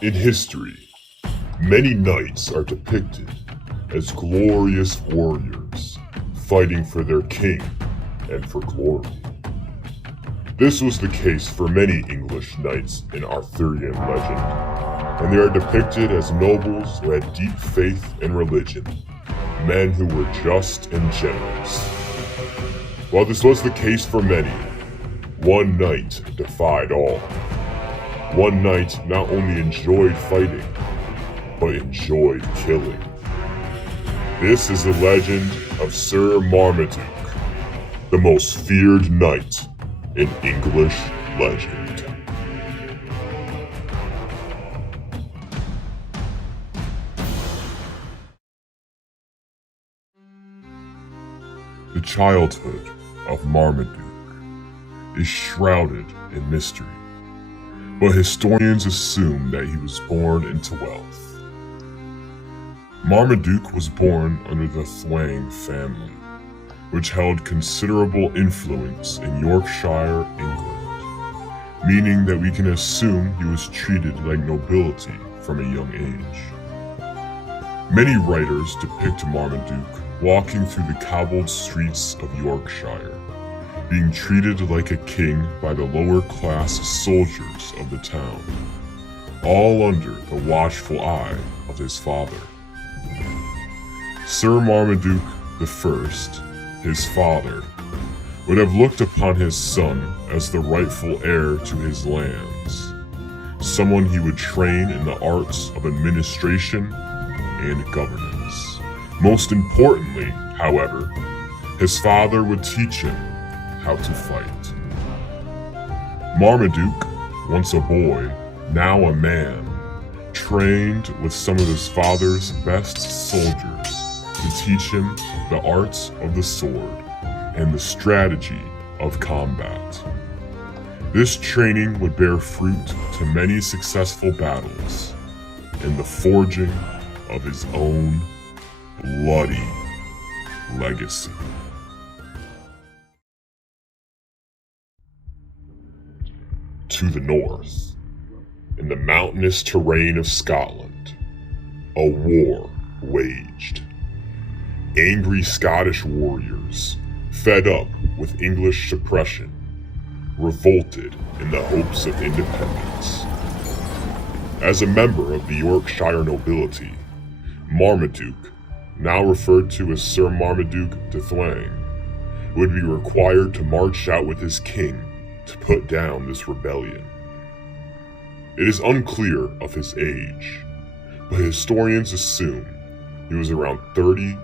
In history, many knights are depicted as glorious warriors fighting for their king and for glory. This was the case for many English knights in Arthurian legend, and they are depicted as nobles who had deep faith in religion, men who were just and generous. While this was the case for many, one knight defied all. One knight not only enjoyed fighting, but enjoyed killing. This is the legend of Sir Marmaduke, the most feared knight in English legend. The childhood of Marmaduke is shrouded in mystery, but historians assume that he was born into wealth. Marmaduke was born under the Thweng family, which held considerable influence in Yorkshire, England, meaning that we can assume he was treated like nobility from a young age. Many writers depict Marmaduke walking through the cobbled streets of Yorkshire, being treated like a king by the lower class soldiers of the town, all under the watchful eye of his father. Sir Marmaduke I, his father, would have looked upon his son as the rightful heir to his lands, someone he would train in the arts of administration and governance. Most importantly, however, his father would teach him how to fight. Marmaduke, once a boy, now a man, trained with some of his father's best soldiers to teach him the arts of the sword and the strategy of combat. This training would bear fruit to many successful battles and the forging of his own bloody legacy. To the north, in the mountainous terrain of Scotland, a war waged. Angry Scottish warriors, fed up with English suppression, revolted in the hopes of independence. As a member of the Yorkshire nobility, Marmaduke, now referred to as Sir Marmaduke de Thweng, would be required to march out with his king to put down this rebellion. It is unclear of his age, but historians assume he was around 30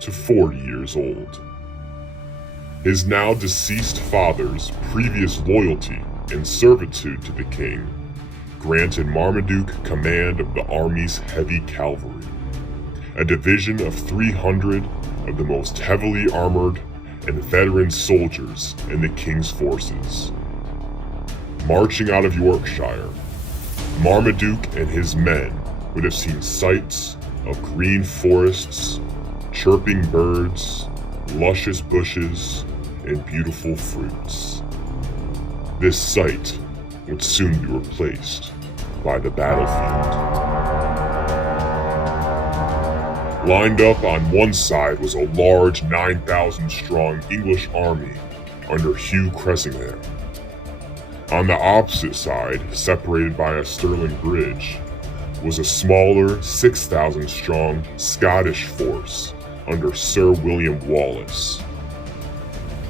to 40 years old. His now deceased father's previous loyalty and servitude to the king granted Marmaduke command of the army's heavy cavalry, a division of 300 of the most heavily armored and veteran soldiers in the king's forces. Marching out of Yorkshire, Marmaduke and his men would have seen sights of green forests, chirping birds, luscious bushes, and beautiful fruits. This sight would soon be replaced by the battlefield. Lined up on one side was a large 9,000-strong English army under Hugh Cressingham. On the opposite side, separated by a Stirling bridge, was a smaller 6,000-strong Scottish force under Sir William Wallace.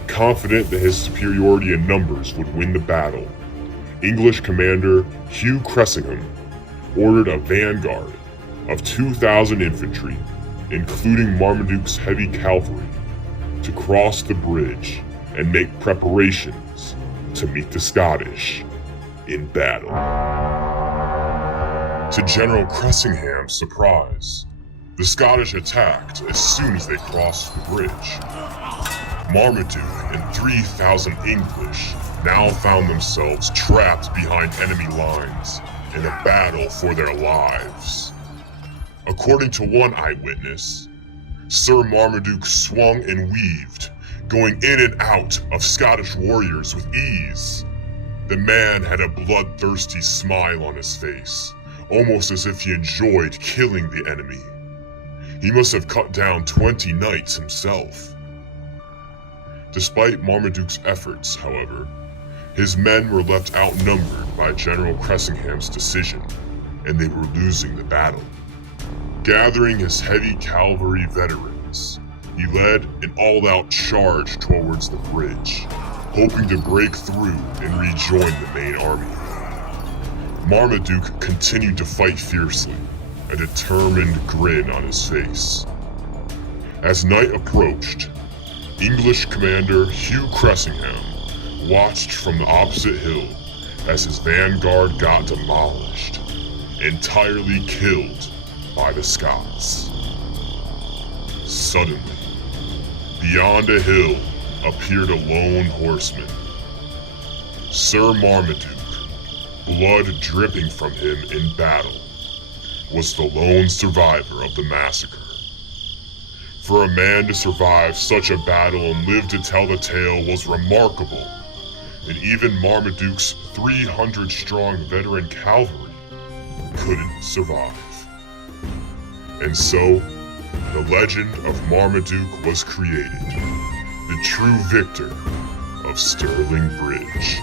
Confident that his superiority in numbers would win the battle, English commander Hugh Cressingham ordered a vanguard of 2,000 infantry, including Marmaduke's heavy cavalry, to cross the bridge and make preparations to meet the Scottish in battle. To General Cressingham's surprise, the Scottish attacked as soon as they crossed the bridge. Marmaduke and 3,000 English now found themselves trapped behind enemy lines in a battle for their lives. According to one eyewitness, Sir Marmaduke swung and weaved, going in and out of Scottish warriors with ease. The man had a bloodthirsty smile on his face, almost as if he enjoyed killing the enemy. He must have cut down 20 knights himself. Despite Marmaduke's efforts, however, his men were left outnumbered by General Cressingham's decision, and they were losing the battle. Gathering his heavy cavalry veterans, he led an all-out charge towards the bridge, hoping to break through and rejoin the main army. Marmaduke continued to fight fiercely, a determined grin on his face. As night approached, English commander Hugh Cressingham watched from the opposite hill as his vanguard got demolished, entirely killed by the Scots. Suddenly, beyond a hill appeared a lone horseman. Sir Marmaduke, blood dripping from him in battle, was the lone survivor of the massacre. For a man to survive such a battle and live to tell the tale was remarkable, and even Marmaduke's 300-strong veteran cavalry couldn't survive. And so, the legend of Marmaduke was created, the true victor of Stirling Bridge.